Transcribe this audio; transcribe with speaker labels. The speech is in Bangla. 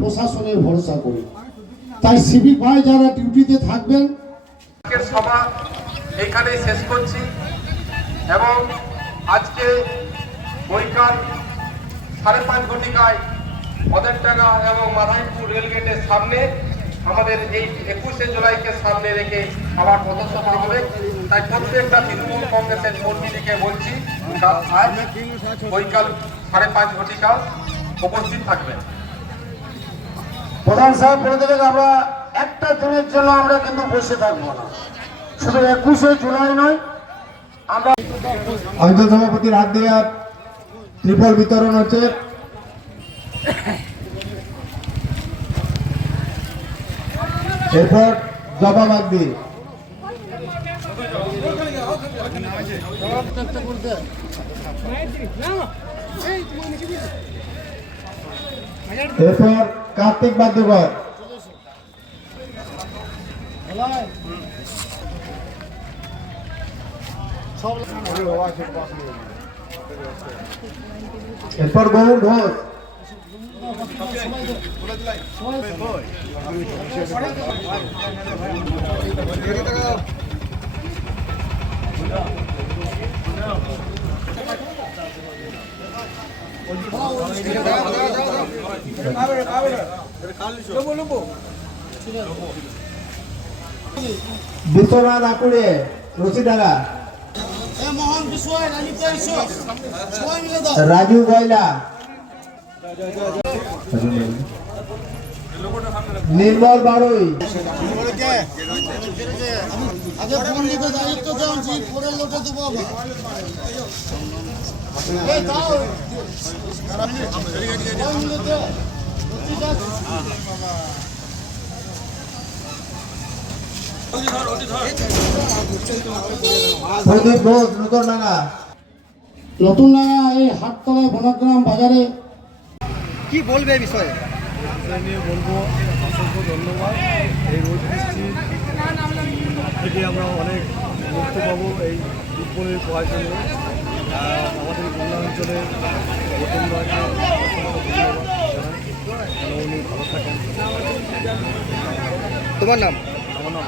Speaker 1: প্রশাসনের ভরসা করি। তাই সিভিক ভাই যারা ডিউটিতে থাকবেন
Speaker 2: সভা এখানেই শেষ করছি এবং আজকে বৈকাল সাড়ে পাঁচ ঘটিকায় মদেরডাঙ্গা এবং মাধাইপুর রেলগেটের সামনে আমাদের এই একুশে জুলাইকে সামনে রেখে আবার পথসভা হবে। তাই প্রত্যেকটা তৃণমূল কংগ্রেসের কর্মীদেরকে বলছি বৈকাল সাড়ে পাঁচ ঘটিকা উপস্থিত থাকবেন।
Speaker 1: প্রধান সাহেব বলে দিলেন আমরা একটা দিনের জন্য আমরা কিন্তু বসে থাকব না। শুধু একুশে জুলাই নয়, আমরা
Speaker 3: অঞ্চল সভাপতির হাত দিয়ে ত্রিপল বিতরণ হচ্ছে। এরপর জবাবাদি এরপর কার্তিক বাদ্যকর এরপর গৌর ঘোষ। বিশ্বনাথ আকুড়ে রশিডাঙ্গা রাজু গয়লা। নির্মল বারুই।
Speaker 1: আগে ফোন দিতে দায়িত্ব দেওয়া পরে লোটে দেবো
Speaker 3: প্রদীপ ঘোষ নতুন ডাঙ্গা
Speaker 1: নতুন লাগা এই হাটতলায় বনগ্রাম বাজারে।
Speaker 4: কি বলবে এই বিষয়ে?
Speaker 5: বিষয় নিয়ে বলব অসংখ্য ধন্যবাদ। এই রোদ থেকে আমরা অনেক মুক্তি পাবো এই ফুটবলের পাওয়ার জন্য আমাদের বন্যা উনি ভালো থাকেন
Speaker 4: তোমার নাম?
Speaker 5: আমার নাম